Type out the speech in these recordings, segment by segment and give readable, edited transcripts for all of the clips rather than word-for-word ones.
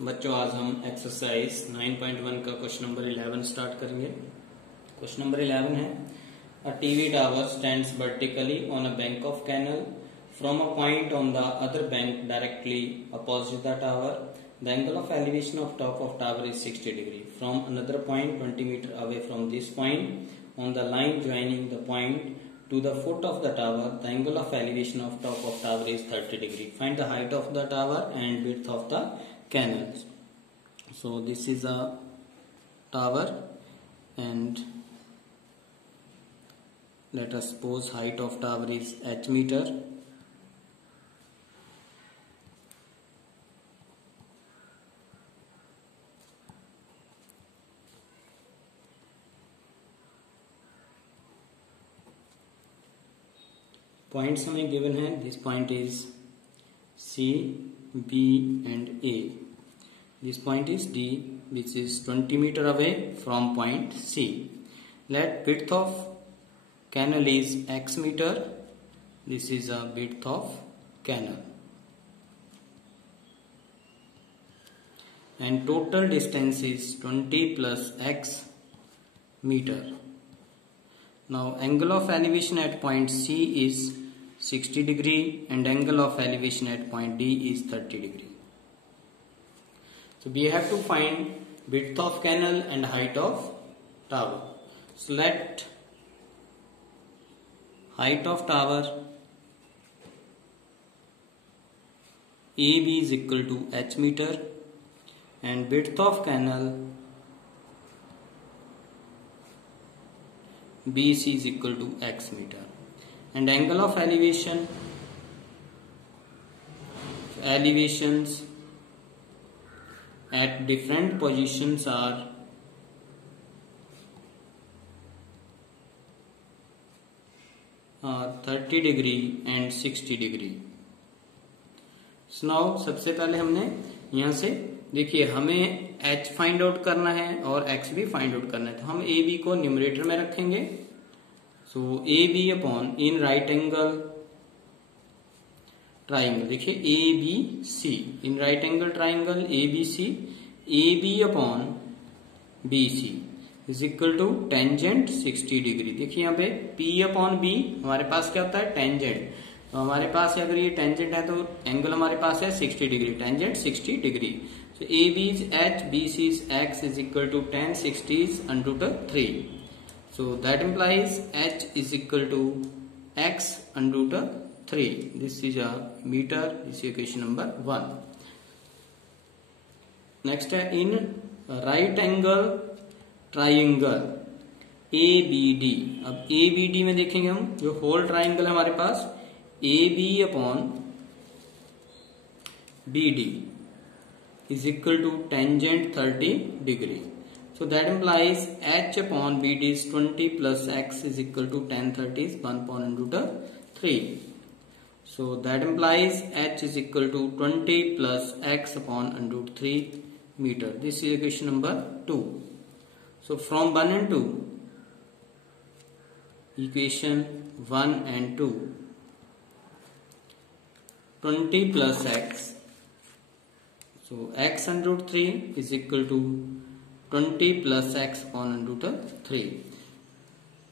बच्चों आज हम एक्सरसाइज 9.1 का क्वेश्चन नंबर 11 स्टार्ट करेंगे। क्वेश्चन नंबर 11 है a TV tower stands vertically on a bank of canal from a point on the other bank directly opposite the tower. The angle of elevation of top of tower is 60 degree from another point 20 metre away from this point on the line joining the point to the foot of the tower. The angle of elevation of top of tower is 30 degree. Find the height of the tower and width of the canals. So this is a tower and let us suppose height of tower is h meter. Points हमें given है. This point is C, B and A. This point is D, which is 20 meter away from point C. Let width of canal is x meter. This is a width of canal. And total distance is 20 plus x meter. Now angle of elevation at point C is 60 degree and angle of elevation at point D is 30 degree. So we have to find width of canal and height of tower. So let height of tower AB is equal to h meter and width of canal BC is equal to x meter and angle of elevations at different positions are 30 degree and 60 degree. So now सबसे पहले हमने यहाँ से देखिए हमें h find out करना है और x भी फाइंड आउट करना है, तो हम a b को न्यूमरेटर में रखेंगे. So A B upon in right angle triangle, देखिए A B C in right angle triangle A B C, A B upon B C is equal to tangent 60 degree. देखिए यहाँ पे P upon B हमारे पास क्या होता है tangent, तो हमारे पास अगर ये टेंजेंट है तो एंगल हमारे पास है 60 degree, tangent 60 degree. So AB is h, BC is x is equal to tan 60 is under root 3. So that implies h is equal to x under root 3. This is a meter. This is equation number 1. Next है in right angle triangle ABD. अब ABD में देखेंगे हम जो whole triangle है हमारे पास AB upon BD is equal to tangent 30 degree. So that implies h upon BD is 20 plus x is equal to tan 30 is 1 upon root 3. So that implies h is equal to 20 plus x upon root 3 meter. This is equation number 2. So from 1 and 2, equation 1 and 2, 20 plus x, so x under root 3 is equal to 20 plus x upon root 3.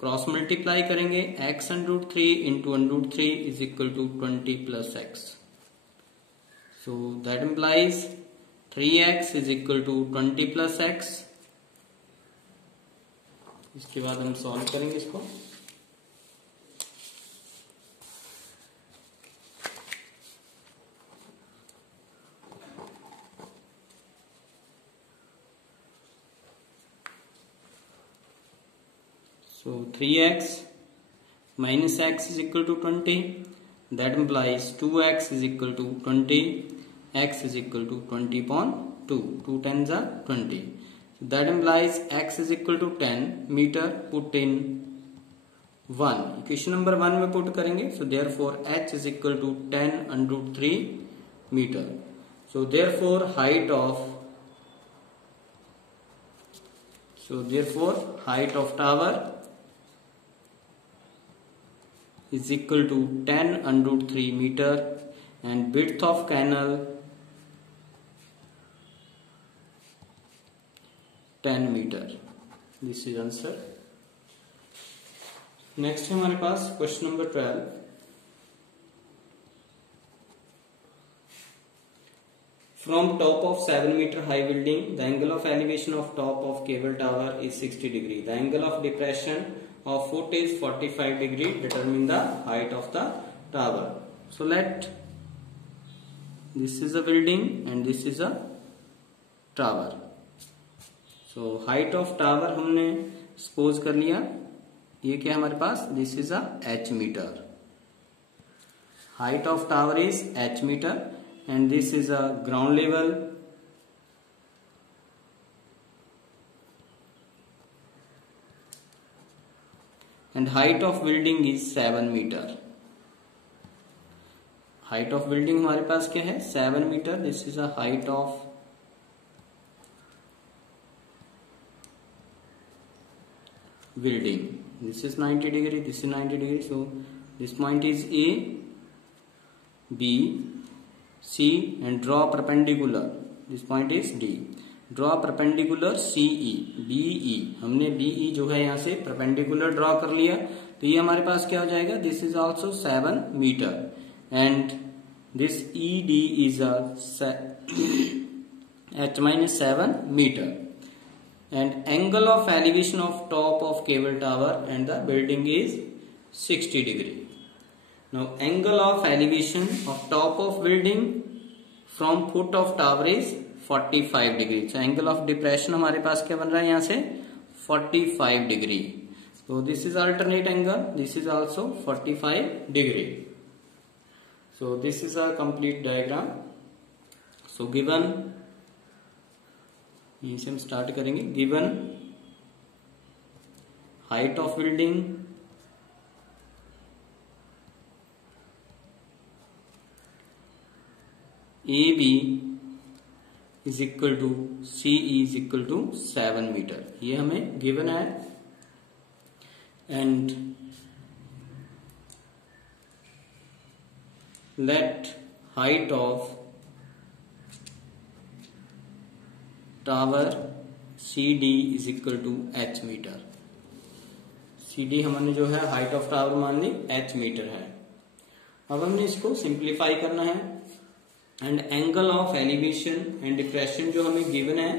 Cross multiply करेंगे x under root 3 into under root 3 is equal to 20 plus x. So that implies 3x is equal to 20 plus x. इसके बाद हम solve करेंगे इसको. So 3x minus x is equal to 20. That implies 2x is equal to 20. X is equal to 20 upon 2. 2 tens are 20. So that implies x is equal to 10 meter. Put in 1. Equation number 1 में put करेंगे. So therefore h is equal to 10 under root 3 meter. So therefore height of tower is equal to 10 under root 3 meter and width of canal 10 metre. This is answer. Next है हमारे पास question number 12। From top of 7 meter high building, the angle of elevation of top of cable tower is 60 degree. The angle of depression of foot is 45 degree. Determine the height of the tower. So let this is a building and this is a tower. So height of tower हमने suppose कर लिया, ये क्या है हमारे पास, this is a h meter. Height of tower is h meter. And this is a ground level, and height of building is 7 meter. Height of building हमारे पास क्या है, 7 meter. This is a height of building. This is 90 degree, this is 90 degree. So this point is A, B, C and draw perpendicular. This point is D. Draw perpendicular CE, BE. हमने BE जो है यहाँ से perpendicular draw कर लिया, तो ये हमारे पास क्या हो जाएगा, this is also 7 meter and this ED is a h minus 7 meter and angle of elevation of top of cable tower and the building is 60 degree. Now angle of elevation of top of building from foot of tower is 45 degree. So angle of depression हमारे पास क्या बन रहा है यहाँ से 45 degree. So this is alternate angle. This is also 45 degree. So this is a complete diagram. So given, यहीं से हम start करेंगे. Given height of building, AB is equal to CE is equal to 7 meter. ये हमें given है and let height of tower CD is equal to h meter. CD हमने जो है height of tower मान ली h meter है. अब हमने इसको सिंप्लीफाई करना है and angle of elevation and depression जो हमें given है,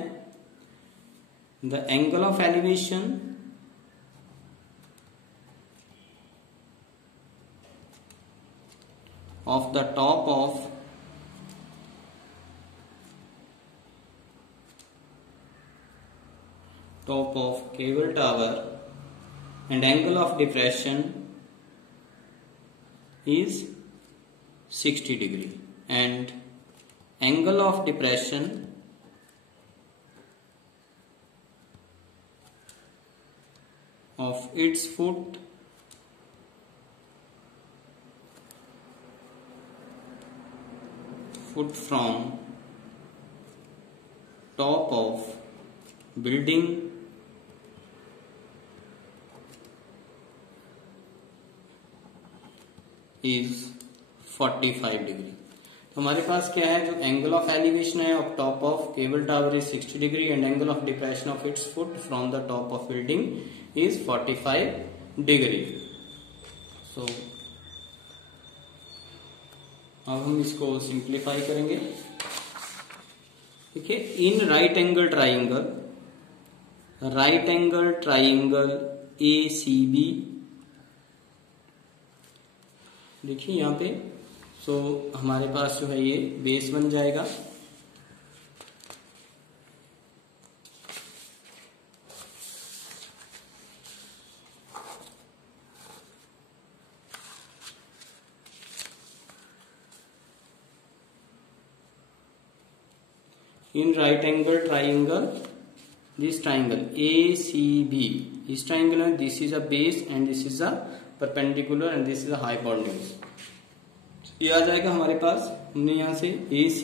the angle of elevation of the top of cable tower and angle of depression is 60 degree and angle of depression of its foot from top of building is 45 degree. तो हमारे पास क्या है, जो angle of elevation है of top of cable tower is 60 degree and angle of depression of its foot from the top of building is 45 degree. So अब हम इसको simplify करेंगे. देखिए, in right angle triangle ACB, देखिए यहाँ पे सो हमारे पास जो है ये बेस बन जाएगा. In right angle triangle, this triangle ACB, इस ट्राइंगल में this is a base and this is a perpendicular and this is a hypotenuse. ये आ जाएगा हमारे पास. हमने यहां से AC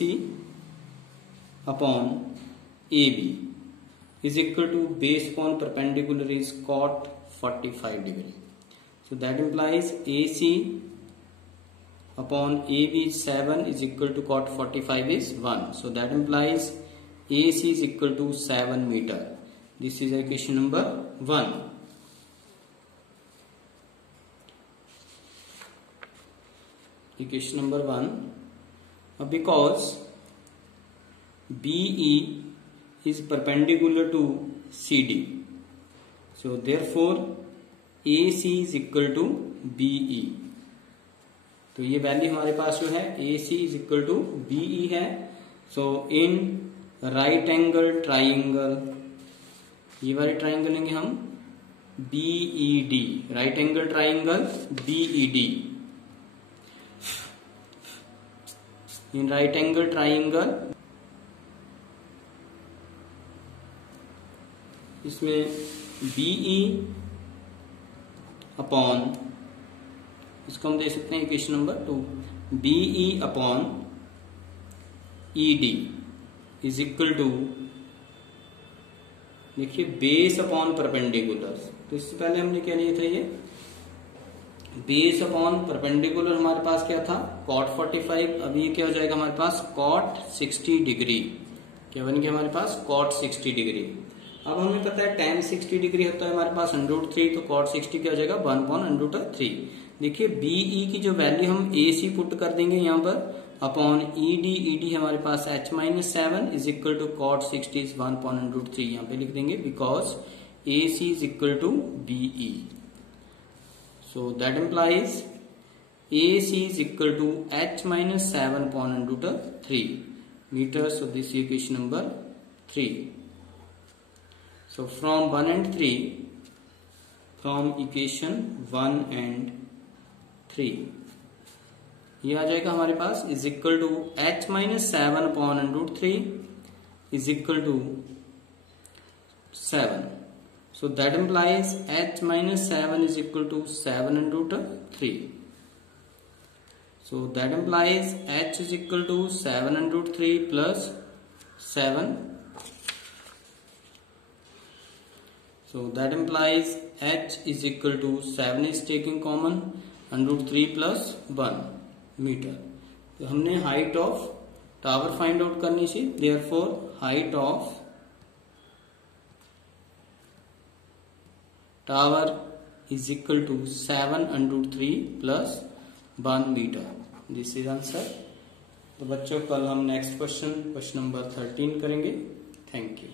upon AB is equal to base upon perpendicular is cot 45 degree. So that implies AC upon AB is 7 is equal to cot 45 is 1. So that implies AC is equal to 7 meter. This is equation number 1. Equation number 1. Because BE is perpendicular to CD, so therefore AC is equal to BE. तो ये value हमारे पास जो है AC is equal to BE है. So in right angle triangle, ये वाले triangle लेंगे हम BED, right angle triangle BED. In right angle triangle, इसमें BE अपॉन, इसको हम दे सकते हैं equation number 2, BE upon ED is equal to, देखिए बेस अपॉन परपेंडिकुलर. तो इससे पहले हमने क्या लिया था, ये बेस अपॉन परपेंडिकुलर हमारे पास क्या था cot 45. अब ये क्या हो जाएगा हमारे पास cot 60 डिग्री. क्या बन गया हमारे पास cot 60 डिग्री. अब हमें पता है tan 60 डिग्री होता है हमारे पास √3, तो cot 60 क्या हो जाएगा 1/√3. देखिए BE की जो वैल्यू हम AC पुट कर देंगे यहाँ पर अपॉन ED हमारे पास H-7 is equal to cot 60 is 1/√3. यहाँ पे लिख देंगे because AC is equal to BE. So that implies AC is equal to H-7/√3 meters. So this is equation number 3. So from 1 and 3, from equation 1 and 3, ये आ जाएगा हमारे पास is equal to H-7/√3 is equal to 7. So that implies H-7 is equal to 7/√3. So that implies H is equal to 7/√3 plus 7. So that implies H is equal to 7 is taking common, √3 plus 1 मीटर. तो हमने height of tower find out करनी थी. Therefore height of tower is equal to 7/√3 plus 1 मीटर. This is answer. तो बच्चों कल हम नेक्स्ट क्वेश्चन नंबर 13 करेंगे. Thank you.